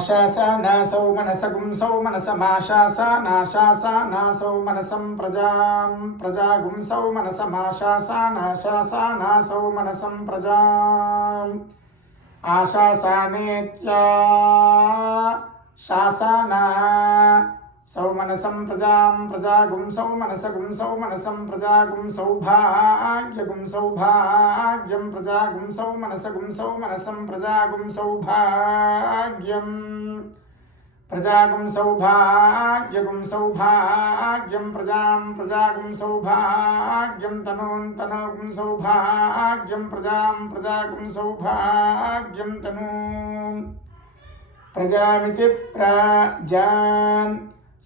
आशासानासौ मनसगुं सौ मनसमाशासानाशासानासौ मनसं प्रजागुं सौ मनसमाशासानाशासानासौ मनसं प्रजाम् आशासानेत्या शासाना सौमनसं प्रजागुं सौ मनसं प्रजागुं सौभाग्यं प्रजागुं सौ मनसं प्रजागुं सौभाग्यं प्रजागुं सौभाग्यं तनों सौभाग्यं प्रजागुं सौभाग्यं तनूं प्रजामिति प्रजाम्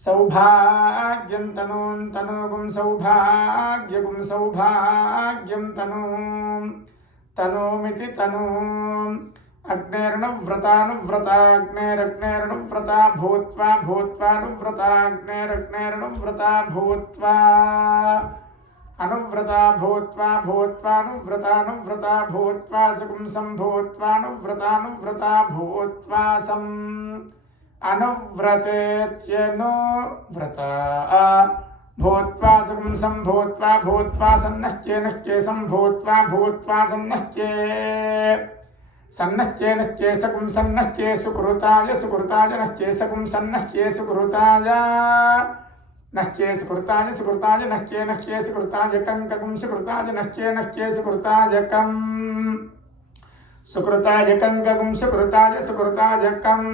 सौभाग्यं तनूगुं सौभाग्यं तनूमिति तनूम् अग्नेर्नुव्रता भूत्वा अग्नेर्नुव्रता भूत्वा अनुव्रता भूत्वा सकुं संभूत्वानुव्रता भूत्वा सम् अनुव्रतेत्यनुव्रता भूत्वा सुखं संभूत्वा सन्नह्ये संभूत्वा सन्नह्ये सकुं सन्नह्ये सुकृताय नह्ये सकुं सन्नह्ये सुकृताय नह्ये सुकृताय नह्ये सुकृताय कं सुकृताय नह्ये सुकृताय कं सुकृताय कं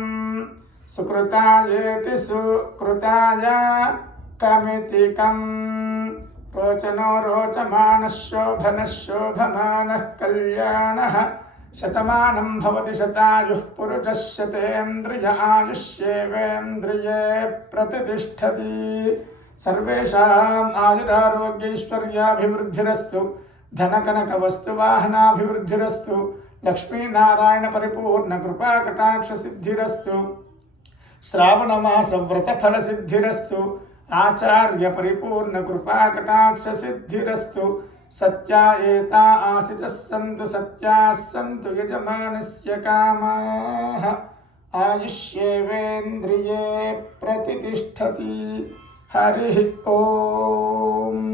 सुकृतायेति सुकृताय कमिति कम् रोचनो रोचमानः शोभनः कल्याणः शतमानं भवति शतायुः पुरुषः शतेन्द्रिय आयुष्येवेन्द्रिये प्रतिष्ठति सर्वेषाम् आयुरारोग्यैश्वर्याभिवृद्धिरस्तु धनकनकवस्तुवाहनाभिवृद्धिरस्तु लक्ष्मीनारायण परिपूर्ण कृपाकटाक्षसिद्धिरस्तु श्रावणमास व्रतफल सिद्धिरस्तु आचार्य परिपूर्ण कृपाकटाक्ष सिद्धिरस्तु सत्या एता आसितः सत्याः सन्तु यजमानस्य कामाः आयुष्येवेन्द्रिये प्रतिष्ठति हरिः ओम्।